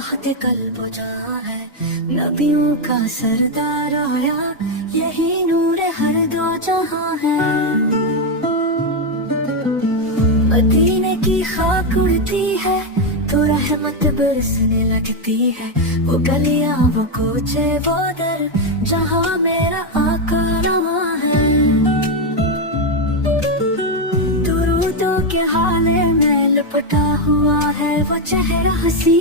राहत कल्ब जहाँ है, नबियों का सरदार आया, यही नूर हर दो जहाँ है। मदीने की खाक उड़ती है तो रहमत बरसने लगती है, वो गलियां वो कोचे वो दर जहाँ मेरा आका रवा है। दुरूदों के हाले में लपटा हुआ है वो चेहरा हंसी,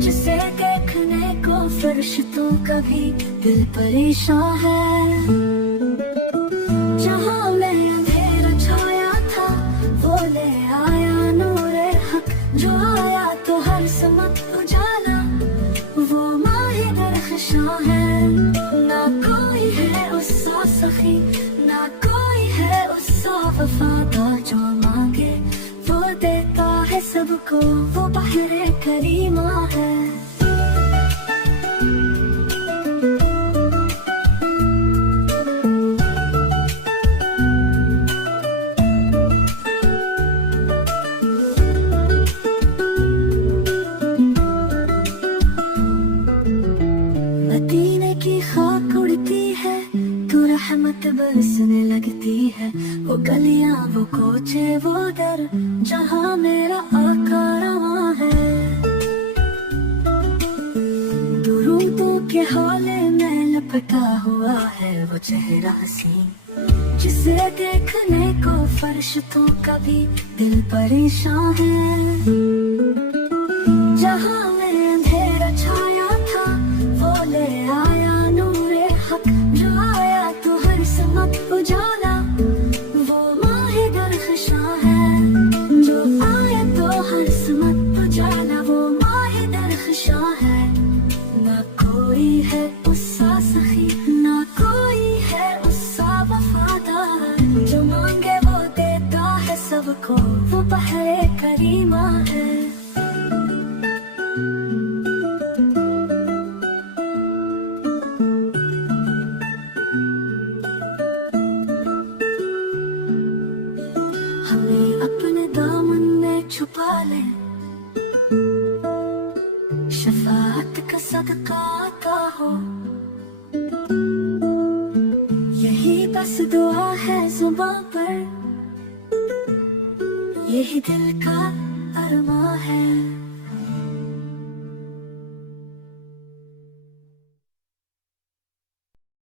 जिसे देखने को फरिश्तों का भी दिल परेशान है। जहाँ में अंधेरा छाया था वो ले आया नूरे हक, जो आया तो हर समत उजाला, वो माहे दरख्शां है। ना कोई है उससा सखी, ना कोई है उससा वफादार, जो मांगे वो देता है सबको, वो बहरे करीमा है। मदीने की खाक उड़ती है तो रहमत बरसने लगती है, वो गलियां वो कोचे वो दर जहाँ मेरा आका रवा है। दुरूदों के हाले में लपटा हुआ है वो चेहरा हसीन, जिसे देखने को फरिश्तों का भी दिल परेशान है। जहाँ में अंधेरा छाया था वो ले आया नूरे हक, जो आया तो हर समत उजाला, वो माहे दरख्शां है। जो आया तो हर समत उजाला, वो माहे दरख्शां है। ना कोई है उससा सखी, ना कोई है उससा वफादार, जो मांगे वो देता है सबको, वो बहरे करीमा है। हमें अपने दामन में छुपा ले, शफाअत का सदका आता हो, यही बस दुआ है जुबां पर, यही दिल का अरमा है।